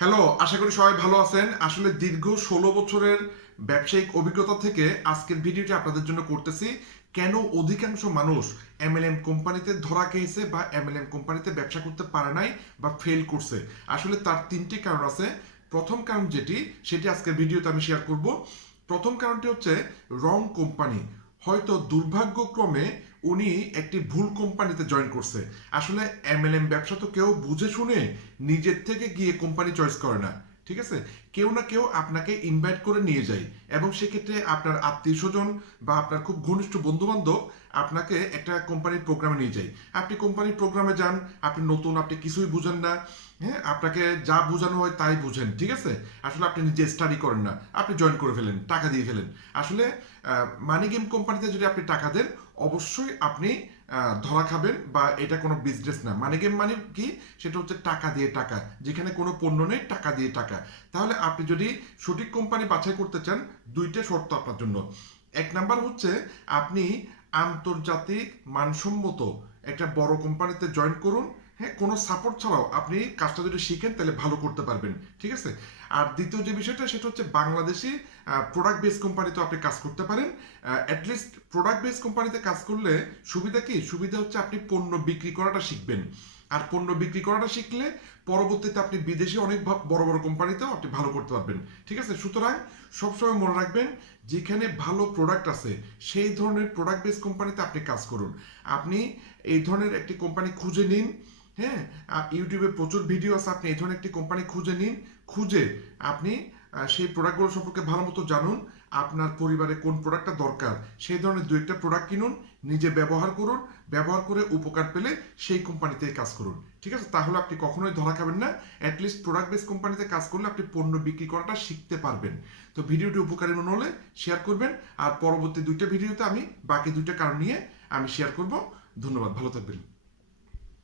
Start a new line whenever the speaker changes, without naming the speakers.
Hello আশা করি সবাই ভালো আছেন। আসলে দীর্ঘ ষোলো বছরের ব্যবসায়িক অভিজ্ঞতা থেকে আজকের ভিডিওটি আপনাদের জন্য করতেছি। কেন অধিকাংশ মানুষ এমএলএম কোম্পানিতে ধরা খেয়েছে বা এমএলএম কোম্পানিতে ব্যবসা করতে পারে নাই বা ফেল করছে? আসলে তার তিনটি কারণ আছে। প্রথম কারণ যেটি, সেটি আজকের ভিডিওতে আমি শেয়ার করব। প্রথম কারণটি হচ্ছে রং কোম্পানি। হয়তো দুর্ভাগ্যক্রমে উনি একটি ভুল কোম্পানিতে জয়েন করছে। আসলে এমএলএম ব্যবসা তো কেউ বুঝে শুনে নিজের থেকে গিয়ে কোম্পানি চয়েস করে না, ঠিক আছে? কেউ না কেউ আপনাকে ইনভাইট করে নিয়ে যায় এবং সেক্ষেত্রে আপনার আত্মীয় স্বজন বা আপনার খুব ঘনিষ্ঠ বন্ধু বান্ধব আপনাকে একটা কোম্পানির প্রোগ্রামে নিয়ে যায়। আপনি কোম্পানির প্রোগ্রামে যান, আপনি নতুন, আপনি কিছুই বুঝেন না হ্যাঁ? আপনাকে যা বোঝানো হয় তাই বুঝেন, ঠিক আছে? আসলে আপনি নিজে স্টাডি করেন না, আপনি জয়েন করে ফেলেন, টাকা দিয়ে ফেলেন। আসলে মানি গেম কোম্পানিতে যদি আপনি টাকা দেন অবশ্যই আপনি ধরা খাবেন বা এটা কোনো বিজনেস না। মানে গেম মানে কি, সেটা হচ্ছে টাকা দিয়ে টাকা। যেখানে কোনো পণ্য নেই, টাকা দিয়ে টাকা। তাহলে আপনি যদি সঠিক কোম্পানি বাছাই করতে চান, দুইটা শর্ত আপনার জন্য। এক নাম্বার হচ্ছে, আপনি আন্তর্জাতিক মানসম্মত একটা বড় কোম্পানিতে জয়েন করুন। হ্যাঁ কোনো সাপোর্ট ছাড়াও আপনি কাজটা যদি শিখেন, তাহলে ভালো করতে পারবেন, ঠিক আছে? আর দ্বিতীয় যে বিষয়টা, সেটা হচ্ছে বাংলাদেশি প্রোডাক্ট বেস কোম্পানিতে আপনি কাজ করতে পারেন। অ্যাটলিস্ট প্রোডাক্ট বেস কোম্পানিতে কাজ করলে সুবিধা কি? সুবিধা হচ্ছে আপনি পণ্য বিক্রি করাটা শিখবেন। আর পণ্য বিক্রি করাটা শিখলে পরবর্তীতে আপনি বিদেশে অনেক বড় বড় কোম্পানিতেও আপনি ভালো করতে পারবেন, ঠিক আছে? সুতরাং সবসময় মনে রাখবেন, যেখানে ভালো প্রোডাক্ট আছে, সেই ধরনের প্রোডাক্ট বেস কোম্পানিতে আপনি কাজ করুন। আপনি এই ধরনের একটি কোম্পানি খুঁজে নিন হ্যাঁ ইউটিউবে প্রচুর ভিডিও আছে, আপনি এই ধরনের একটি কোম্পানি খুঁজে নিন, খুঁজে আপনি সেই প্রোডাক্টগুলো সম্পর্কে ভালো মতো জানুন, আপনার পরিবারে কোন প্রোডাক্টটা দরকার, সেই ধরনের দু একটা প্রোডাক্ট কিনুন, নিজে ব্যবহার করুন, ব্যবহার করে উপকার পেলে সেই কোম্পানিতেই কাজ করুন, ঠিক আছে? তাহলে আপনি কখনোই ধরা খাবেন না অ্যাটলিস্ট প্রোডাক্ট বেস কোম্পানিতে কাজ করলে আপনি পণ্য বিক্রি করাটা শিখতে পারবেন। তো ভিডিওটি উপকারী মনে হলে শেয়ার করবেন, আর পরবর্তী দুইটা ভিডিওতে আমি বাকি দুইটা কারণ নিয়ে আমি শেয়ার করব। ধন্যবাদ, ভালো থাকবেন।